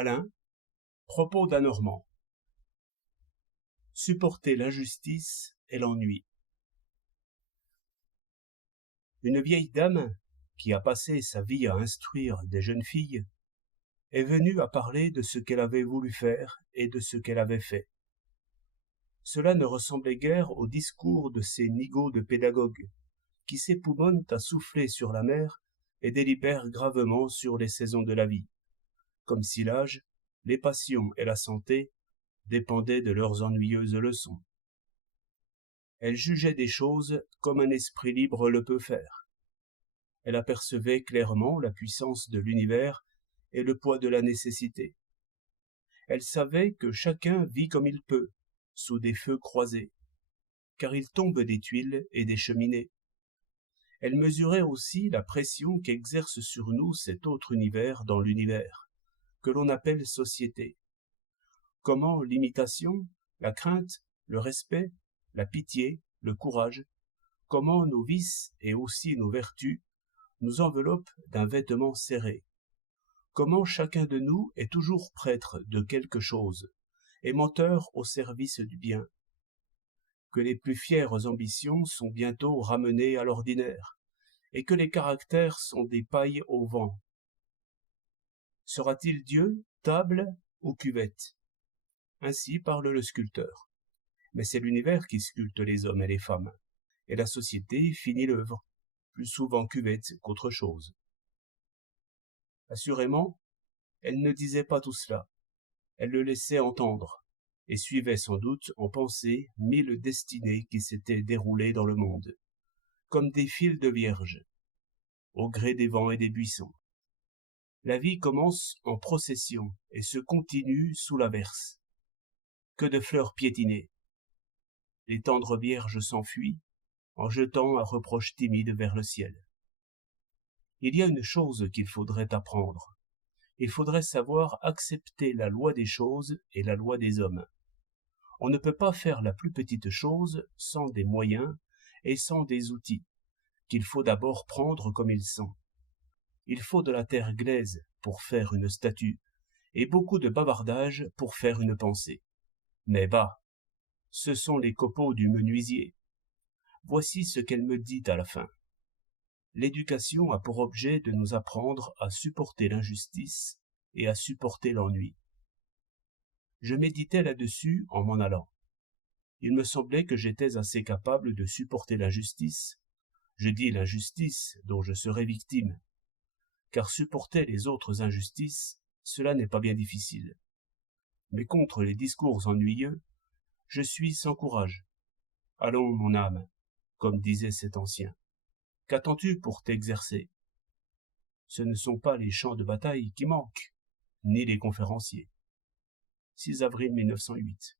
Alain, propos d'un Normand. Supporter l'injustice et l'ennui. Une vieille dame, qui a passé sa vie à instruire des jeunes filles, est venue à parler de ce qu'elle avait voulu faire et de ce qu'elle avait fait. Cela ne ressemblait guère au discours de ces nigauds de pédagogues, qui s'époumonnent à souffler sur la mer et délibèrent gravement sur les saisons de la vie, comme si l'âge, les passions et la santé dépendaient de leurs ennuyeuses leçons. Elle jugeait des choses comme un esprit libre le peut faire. Elle apercevait clairement la puissance de l'univers et le poids de la nécessité. Elle savait que chacun vit comme il peut, sous des feux croisés, car il tombe des tuiles et des cheminées. Elle mesurait aussi la pression qu'exerce sur nous cet autre univers dans l'univers, que l'on appelle société. Comment l'imitation, la crainte, le respect, la pitié, le courage, comment nos vices et aussi nos vertus nous enveloppent d'un vêtement serré. Comment chacun de nous est toujours prêtre de quelque chose, et menteur au service du bien. Que les plus fières ambitions sont bientôt ramenées à l'ordinaire, et que les caractères sont des pailles au vent. Sera-t-il Dieu, table ou cuvette? Ainsi parle le sculpteur. Mais c'est l'univers qui sculpte les hommes et les femmes, et la société finit l'œuvre, plus souvent cuvette qu'autre chose. Assurément, elle ne disait pas tout cela, elle le laissait entendre, et suivait sans doute en pensée 1000 destinées qui s'étaient déroulées dans le monde, comme des fils de vierge, au gré des vents et des buissons. La vie commence en procession et se continue sous l'averse. Que de fleurs piétinées! Les tendres vierges s'enfuient, en jetant un reproche timide vers le ciel. Il y a une chose qu'il faudrait apprendre. Il faudrait savoir accepter la loi des choses et la loi des hommes. On ne peut pas faire la plus petite chose sans des moyens et sans des outils, qu'il faut d'abord prendre comme ils sont. Il faut de la terre glaise pour faire une statue, et beaucoup de bavardage pour faire une pensée. Mais bah, ce sont les copeaux du menuisier. Voici ce qu'elle me dit à la fin. L'éducation a pour objet de nous apprendre à supporter l'injustice et à supporter l'ennui. Je méditais là-dessus en m'en allant. Il me semblait que j'étais assez capable de supporter l'injustice. Je dis l'injustice dont je serais victime. Car supporter les autres injustices, cela n'est pas bien difficile. Mais contre les discours ennuyeux, je suis sans courage. Allons, mon âme, comme disait cet ancien. Qu'attends-tu pour t'exercer? Ce ne sont pas les champs de bataille qui manquent, ni les conférenciers. 6 avril 1908.